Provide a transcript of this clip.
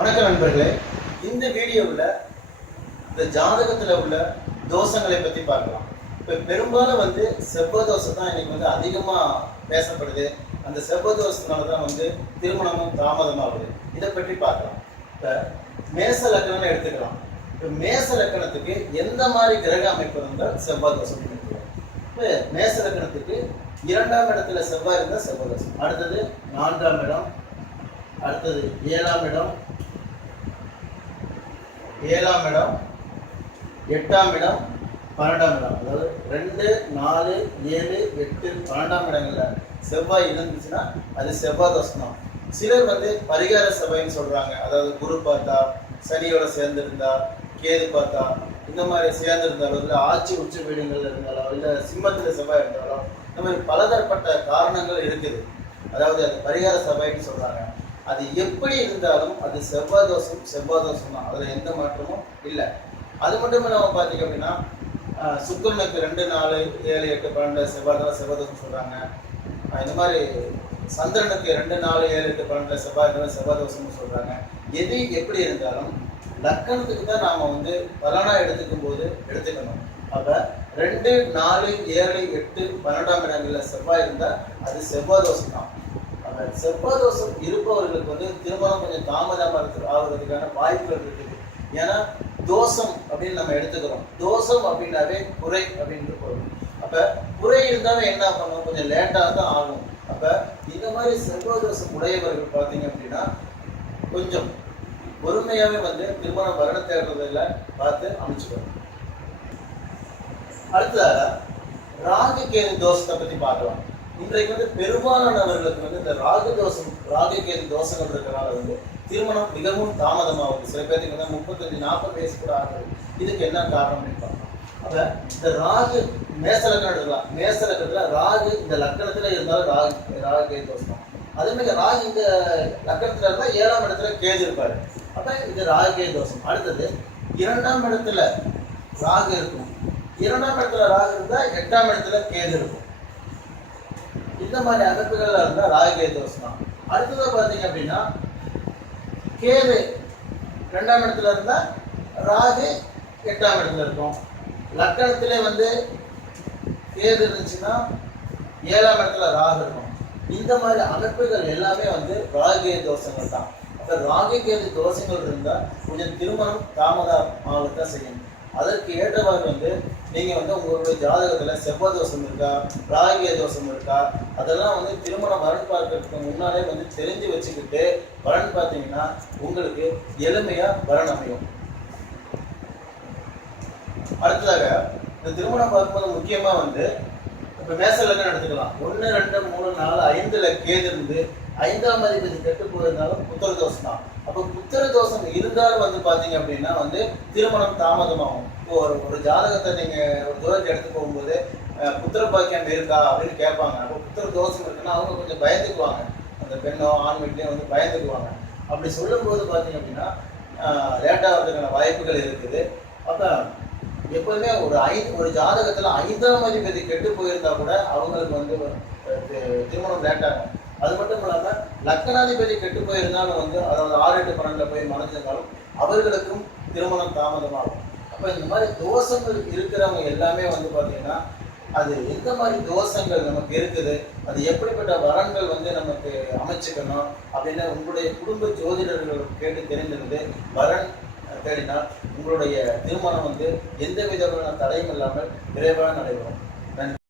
வணக்கம் நண்பர்களே. இந்த வீடியோவில் இந்த ஜாதகத்தில் உள்ள தோஷங்களை பற்றி பார்க்கலாம். இப்போ பெரும்பாலும் செவ்வ தோஷம் தான் இன்னைக்கு அதிகமாக பேசப்படுது. அந்த செவ்வ தோஷத்தினால தான் திருமணமும் தாமதமாகுது. இதை பற்றி பார்க்கலாம். இப்போ மேச லக்னம்னு எடுத்துக்கலாம். இப்போ மேச லக்னத்துக்கு எந்த மாதிரி கிரக அமைப்பு இருந்தால் செவ்வாய் தோஷம் எடுத்துக்கலாம். இப்போ மேச லக்னத்துக்கு 2ஆம் இடத்துல செவ்வாய் இருந்தால் செவ்வாய் தோஷம். அடுத்தது 4ஆம் இடம், அடுத்தது 7ஆம் இடம், 7ஆம் இடம், 8ஆம் இடம், 12ஆம் இடம். அதாவது 2, 4, 7, 8, 12ஆம் இடங்கள்ல செவ்வாய் இருந்துச்சுன்னா அது செவ்வாய் தோஷம் தான். சிலர் பரிகார சபைன்னு சொல்றாங்க. அதாவது குரு பார்த்தா, சனியோட சேர்ந்திருந்தா, கேது பார்த்தா, இந்த மாதிரி சேர்ந்திருந்தாலோ, இல்லை ஆட்சி உச்ச வீடுகள்ல இருந்தாலோ, இல்லை சிம்மத்துல செவ்வாய் இருந்தாலோ, இந்த மாதிரி பலதரப்பட்ட காரணங்கள் இருக்குது. அதாவது அது பரிகார சபைன்னு சொல்றாங்க. அது எப்படி இருந்தாலும் அது செவ்வாய் தோஷம் தான். அதில் எந்த மாற்றமும் இல்லை. அது மட்டும் இல்லாமல் பார்த்தீங்க அப்படின்னா சுக்கிரனுக்கு 2, 4, 7, 8, 12 செவ்வாய் தோஷம் சொல்கிறாங்க. இந்த மாதிரி சந்திரனுக்கு 2, 4, 7, 8, 12 செவ்வாய் தோஷம்னு சொல்கிறாங்க. எது எப்படி இருந்தாலும் லக்கணத்துக்கு தான் நாம் பலனா எடுத்துக்கும் போது எடுத்துக்கணும். அப்போ 2, 4, 7, 8, 12ஆம் இடங்களில் செவ்வாய் இருந்தால் அது செவ்வாய் தோஷம் தான். செவ்வாய் தோஷம் இருப்பவர்களுக்கு திருமணம் கொஞ்சம் தாமதமாக ஆகுறதுக்கான வாய்ப்புகள் இருக்குது. ஏன்னா தோஷம் அப்படின்னு நம்ம எடுத்துக்கிறோம். தோஷம் அப்படின்னாவே குறை அப்படின்னு போகும். அப்ப குறை இருந்தாலும் என்ன பண்ணும், கொஞ்சம் லேட்டாக தான் ஆகும். அப்ப இந்த மாதிரி செவ்வாய் தோஷம் உடையவர்கள் பார்த்தீங்க அப்படின்னா கொஞ்சம் பொறுமையாவே திருமணம் வரண தேடுறதில்ல பார்த்து அமைச்சுக்கணும். அடுத்ததாக ராகு கேது தோஷத்தை பத்தி பார்க்கலாம். இன்றைக்கு பெரும்பாலானவர்களுக்கு இந்த ராகு கேது தோஷங்கள் இருக்கிறனால திருமணம் மிகவும் தாமதமாகுது. சில பேருக்கு 35, 40 வயசு கூட ஆகுது. இதுக்கு என்ன காரணம் அப்படின்னு பார்க்கலாம். அப்ப இந்த ராகு மேச லக்னம் எடுக்கலாம். மேச லக்னத்துல ராகு இந்த லக்னத்துல இருந்தாலும் ராகு கேது தோஷம். அதே மாதிரி ராகு இந்த லக்னத்துல இருந்தா 7ஆம் இடத்துல கேது இருப்பாரு. அப்ப இது ராகு கேது தோஷம். அடுத்தது 2ஆம் இடத்துல ராகு இருக்கும். 2ஆம் இடத்துல ராகு இருந்தா 8ஆம் இடத்துல கேது இருக்கும். இந்த மாதிரி அமைப்புகள்ல இருந்தா ராகு கேது தோஷம் தான். அடுத்தது பார்த்தீங்க அப்படின்னா கேது 2ஆம் இடத்துல இருந்தா ராகு 8ஆம் இடத்துல இருக்கும். லக்கணத்திலே கேது இருந்துச்சுன்னா 7ஆம் இடத்துல ராகு இருக்கும். இந்த மாதிரி அமைப்புகள் எல்லாமே ராகு கேது தோஷங்கள் தான். அப்ப ராகு கேது தோஷங்கள் இருந்தா கொஞ்சம் திருமணம் தாமதமாகத்தான் செய்யணும். அதற்கு ஏற்றவாறு நீங்க உங்களுடைய ஜாதகத்துல செவ்வாய் தோஷம் இருக்கா, ராகு தோஷம் இருக்கா, அதெல்லாம் திருமணம் வரன் பார்க்கறதுக்கு முன்னாலே தெரிஞ்சு வச்சுக்கிட்டு வரன் பார்த்தீங்கன்னா உங்களுக்கு எளிமையா வரன் அமையும். அடுத்ததாக இந்த திருமணம் பார்க்கும்போது முக்கியமா இப்ப மேச லக்னம் எடுத்துக்கலாம். 1, 2, 3, 4, 5ல கேது இருந்து 5ஆம் அதிபதி கெட்டு போயிருந்தாலும் புத்திர தோஷம் தான். அப்போ புத்திர தோஷம் இருந்தாலும் பாத்தீங்க அப்படின்னா திருமணம் தாமதமாகும். இப்போ ஒரு ஜாதகத்தை நீங்க ஒரு தூரத்தை எடுத்து போகும்போது புத்திர பாக்கியம் இருக்கா அப்படின்னு கேட்பாங்க. அப்போ புத்திர தோஷம் இருக்குன்னா அவங்க கொஞ்சம் பயந்துக்குவாங்க. அந்த பெண்ணோ ஆண் வீட்லயும் பயந்துக்குவாங்க. அப்படி சொல்லும் போது பாத்தீங்க அப்படின்னா லேட்டா வரதுக்கான வாய்ப்புகள் இருக்குது. அப்ப எப்போதுமே ஒரு ஜாதகத்துல 5ஆம் அதிபதி கெட்டு போயிருந்தா கூட அவங்களுக்கு திருமணம் லேட் ஆகும். அது மட்டும் இல்லாம லக்னாதிபதி கெட்டு போயிருந்தாலும் அதாவது 6, 8, 12 போய் மறைஞ்சிருந்தாலும் அவர்களுக்கும் திருமணம் தாமதமாகும். அப்ப இந்த மாதிரி தோஷங்கள் இருக்கிறவங்க எல்லாமே பாத்தீங்கன்னா அது எந்த மாதிரி தோஷங்கள் நமக்கு இருக்குது, அது எப்படிப்பட்ட வரன்கள் நமக்கு அமைச்சுக்கணும் அப்படின்னு உங்களுடைய குடும்ப ஜோதிடர்கள் கேட்டு தெரிந்திருந்து வரன் தேடினால் உங்களுடைய திருமணம் எந்த விதமான தடையும் இல்லாமல் விரைவாக நடைபெறும். நன்றி.